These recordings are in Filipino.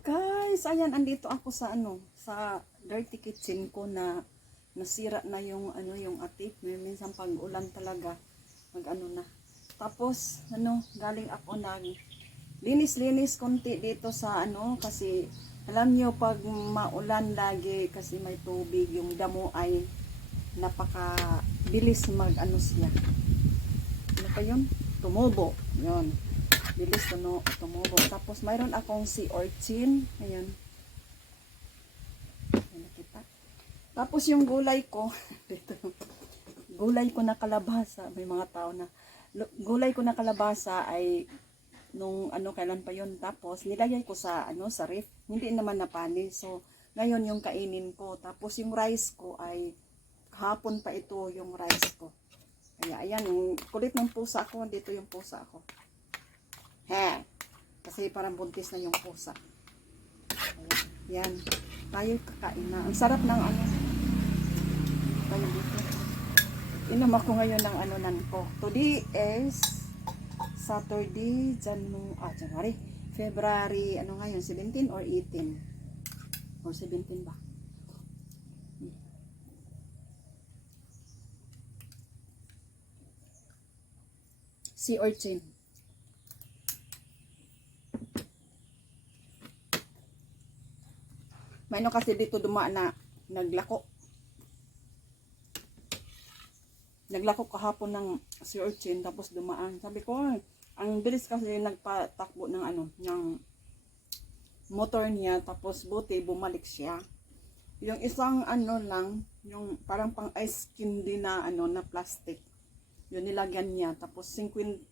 guys, ayan andito ako sa ano, sa dirty kitchen ko na nasira na yung ano yung atik. May minsan pag ulan talaga mag ano na. Tapos ano, galing ako nag linis-linis konti dito sa ano kasi alam niyo pag maulan lagi kasi may tubig yung damo ay napaka bilis mag ano siya. Ano pa yun? Tumubo. Yun bilis tuno, tumubo. Tapos mayroon akong sea urchin. Ayan. Ayan nakita. Tapos yung gulay ko, dito, gulay ko na kalabasa, may mga tao na, gulay ko na kalabasa ay nung ano kailan pa yon tapos nilagay ko sa ano sa ref. Hindi naman napanis so ngayon yung kainin ko. Tapos yung rice ko ay kahapon pa ito yung rice ko. Kaya ayan yung kulit ng pusa ko. Dito yung pusa ko He. Kasi parang buntis na yung pusa. Ayan. Yan. Tayo kakain na. Ang sarap ng ano. Tayo dito. Inom ako ngayon ng ano nan ko. Today is Saturday, Janu ah, January, February, ano ngayon, 17 or 18? Or 17 ba? Hmm. Sea urchin. May no kasi dito dumaan na naglako. Naglako kahapon ng sea urchin tapos dumaan. Sabi ko, "Ay, ang bilis kasi nagpatakbo ng ano, ng motor niya tapos buti bumalik siya. Yung isang ano lang, yung parang pang ice candy na ano na plastic. Yun nilagyan niya tapos 50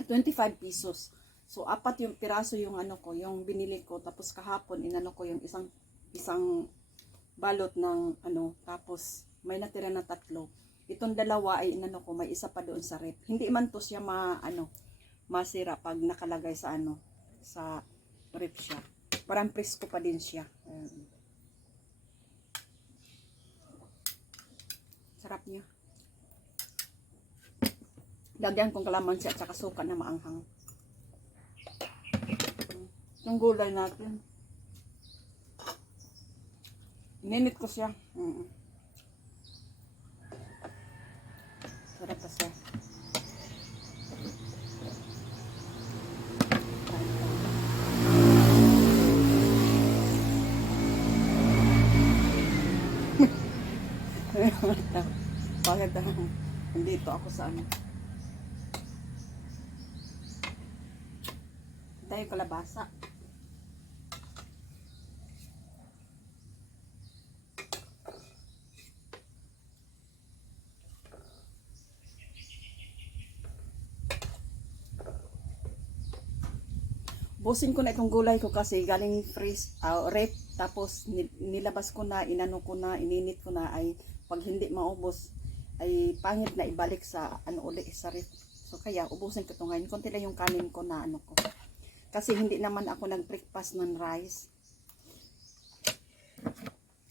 ah, 25 pesos. So apat yung piraso yung ano ko, yung binili ko tapos kahapon inano ko yung isang isang balot ng ano tapos may natira na tatlo. Itong dalawa ay inano ko, may isa pa doon sa rep. Hindi man to siya ma ano masira pag nakalagay sa ano sa rep siya. Parang presko pa din siya. Ayan. Sarap niya. Lagyan kong kalamansi at saka suka na maanghang. Yung gulay natin. Ninit ko siya. Mm. Sarap pa siya. Bakit nandito ako sa ano? Tayo kalabasa. Busin ko na itong gulay ko kasi galing freeze, uh, rep, tapos ni- nilabas ko na, inano ko na, ininit ko na, ay pag hindi maubos, ay pangit na ibalik sa ano uli sa rep. So kaya ubusin ko ito ngayon. Konti lang yung kanin ko na ano ko. Kasi hindi naman ako nag-breakfast ng rice.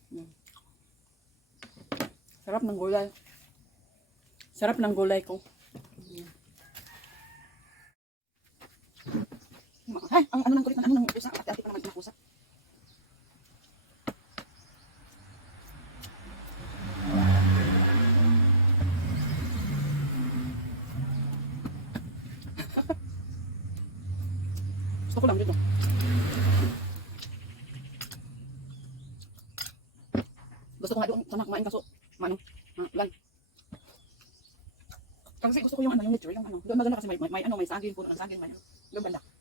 Hmm. Sarap ng gulay. Sarap ng gulay ko. Hmm. Ay, ang ano ng kulit ng ano ng pusa. Ate-ate pa naman pusa. Gusto ko lang dito. Gusto ko nga doon sana kumain kaso ano, ah, lang. Kasi gusto ko yung ano, yung nature, yung ano. Doon maganda kasi may, may, may ano, may saging, puro ng saging, may ano. Doon banda.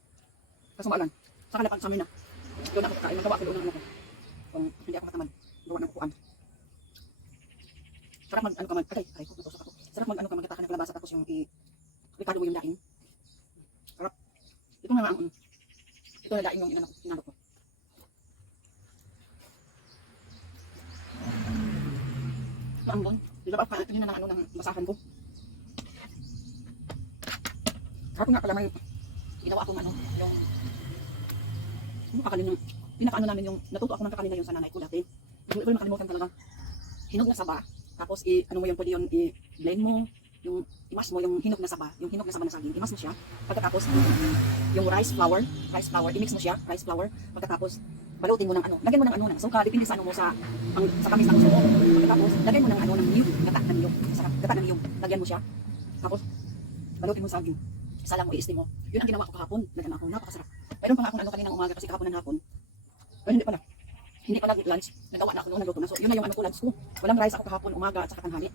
Kaso maalan. Saka na pag sa amin na. Doon ako kakain, magawa ko doon ng ano ko. Kung hindi ako matamad, gawa ng kukuan. Sarap mag, ano ka mag, agay, ay, kukusok ako. Sarap mag, ano ka, magkataka ng kalabasa tapos yung i, ricado mo yung daing. Sarap. Ito nga ang, ito na daing yung inano, inano ko. Ito ang doon. Di ba pa, ito yun na ano, ng basahan ko. Sarap nga pala may, ginawa akong ano, yung, ano kakalin yung, pinakaano namin yung, natuto ako ng kakalin na yun sa nanay ko dati. Hindi ko makalimutan talaga. Hinog na saba, tapos i, ano mo yun, pwede yun, i-blend mo, yung imas mo yung hinog na saba, yung hinog na saba na saging, imas mo siya. Pagkatapos yung rice flour, rice flour, i-mix mo siya, rice flour. Pagkatapos balutin mo ng ano, lagyan mo ng ano ng suka, depende sa ano mo sa ang, sa kamis gusto mo. Pagkatapos lagyan mo ng ano ng niyog, gata ng niyog, sa gata ng niyog, lagyan mo siya. Tapos balutin mo sa saging. Salang mo i-steam mo. Yun ang ginawa ko kahapon. Lagyan ako, napakasarap. Mayroon pa nga akong ano kaninang umaga kasi kahapon ng hapon. Pero hindi pala. Hindi pala lunch. Nagawa na ako noon, nagluto na. So, yun na yung ano ko lunch ko. Walang rice ako kahapon, umaga at saka tanghali.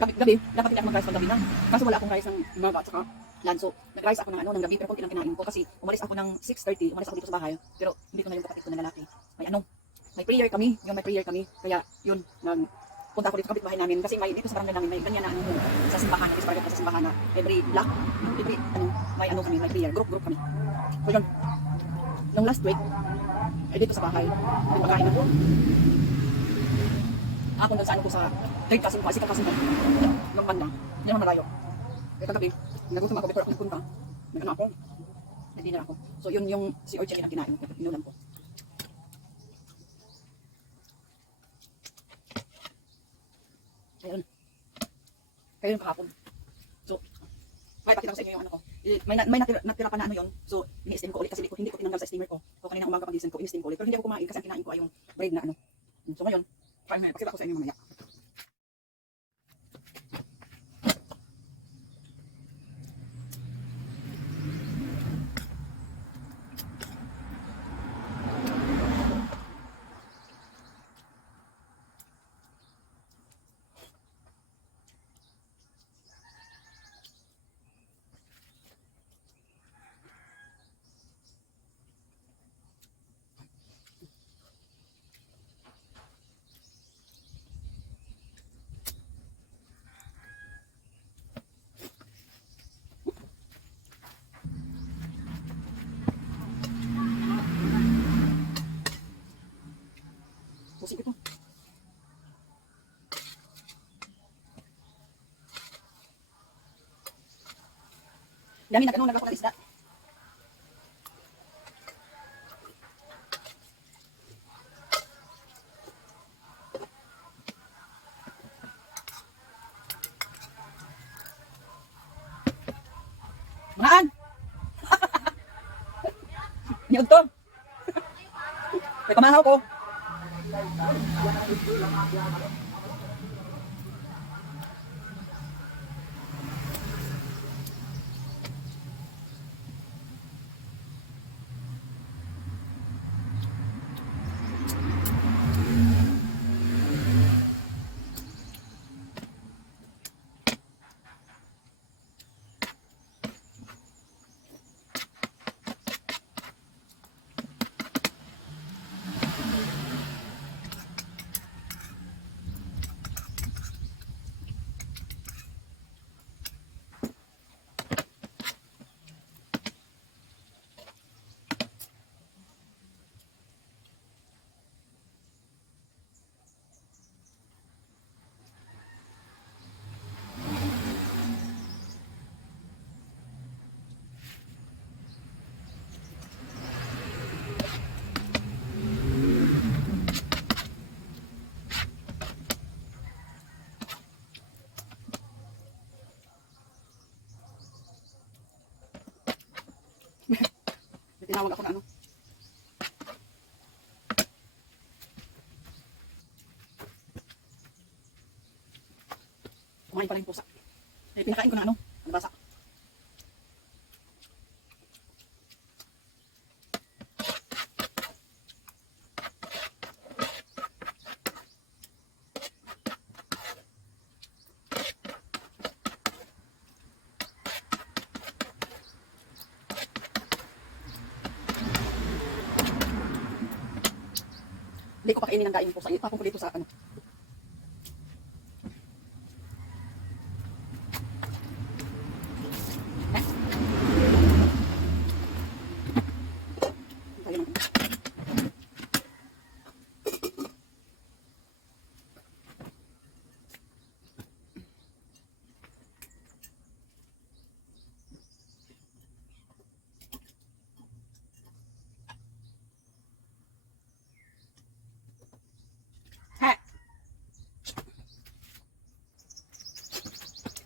Gabi, gabi, dapat hindi ako mag-rice pag gabi na. Kaso wala akong rice ng umaga at saka lunch. So, nag-rice ako ng ano, ng gabi, pero konti lang kinain ko kasi umalis ako ng 6.30, umalis ako dito sa bahay. Pero hindi ko na yung kapatid ko na lalaki. May ano, may prayer kami, yung may prayer kami. Kaya, yun, nag, punta ako dito kapitbahay namin kasi may dito sa barangay namin may ganyan na ano sa simbahan, na barangay sa simbahan na every block, every ano, may ano kami, may prayer, group group kami. So yun, nung last week, ay dito sa bahay, may pagkain ako. Ako doon sa ano ko sa third cousin ko, second cousin ko, ng banda, hindi naman malayo. Kaya kagabi, nagutom ako before ako nagpunta, may ano ako, nag-dinner ako. So yun yung si Orchel na kinain ko, inulam ko. Ayun. Kaya yung kahapon. So, may pakita ko sa inyo yung ano ko. Eh, May, may natira, natira pa na ano yun. So, ini-steam ko ulit kasi hindi ko tinanggal sa steamer ko. So, kanina umaga pagising ko, ini-steam ko ulit. Pero hindi ako kumain kasi ang kinain ko ay yung bread na ano. So, ngayon, try mo yan. Pakita ko sa inyo mamaya. Pusing ko to. Dami na ganun, nagako ng isda. Manaan! Niyog to! May pamahaw ko. May tinawag ako na ano. Kumain pala yung pusa. Eh, pinakain ko na ano, Hindi ko pa kainin ang daing pusa. Itapon ko dito sa ano. Tayo lang. Ha!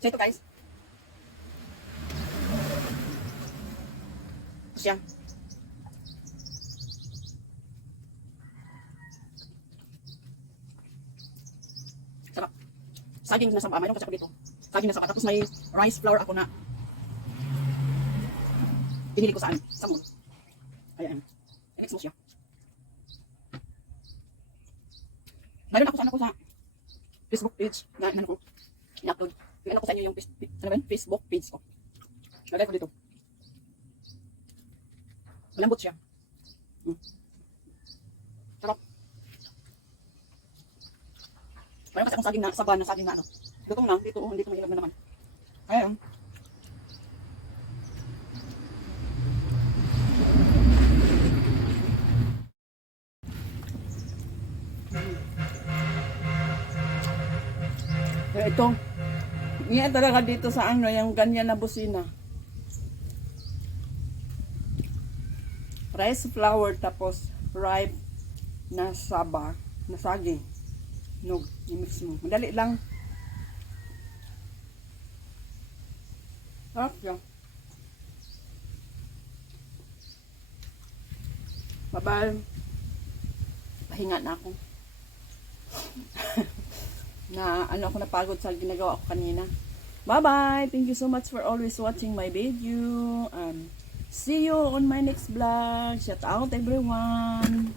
So ito guys. Ito siya. Sarap. Saging na saba. Mayroon kasi ako dito. Saging na saba. Tapos may rice flour ako na binili ko saan? Sa mall. Ayan. Next mo siya. Mayroon ako sa ano ko sa Facebook page na ano ko. I-upload. Ano ko sa inyo yung ano ba? Facebook page ko. Lagay ko dito. Malambot siya. Hmm. Sarap. Mayroon kasi akong saging na saba na saging na ano. Lutong lang. Dito, oh, dito mahirap na naman. Ayan. Ito, yan talaga dito sa ano, yung ganyan na busina. Rice flour tapos ripe na saba, na saging. Nog, i-mix mo. Madali lang. Sarap siya. Bye-bye. Pahinga na ako. na ano ako napagod sa ginagawa ko kanina. Bye-bye! Thank you so much for always watching my video. Um, see you on my next vlog. Shout out everyone!